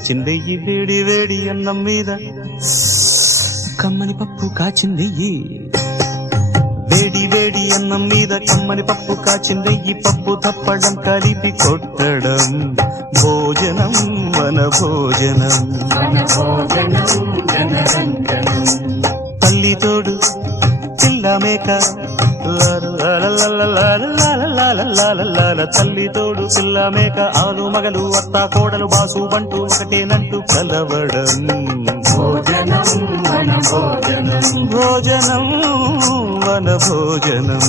కాచిందెయ్యి వేడి వేడి అన్నం మీద కమ్మని పప్పు కాచిందెయ్యి వేడి వేడి అన్నం మీద కమ్మని పప్పు కాచిందెయ్యి పప్పు తప్పడం కలిపి కొట్టడం భోజనం మన భోజనం తల్లి తోడు పిల్ల మేక తల్లి తోడు పిల్ల మేక ఆలు మగలు అత్త కోడలు బాసు బంటూ ఒకటేనంటూ కలవడం భోజనం వన భోజనం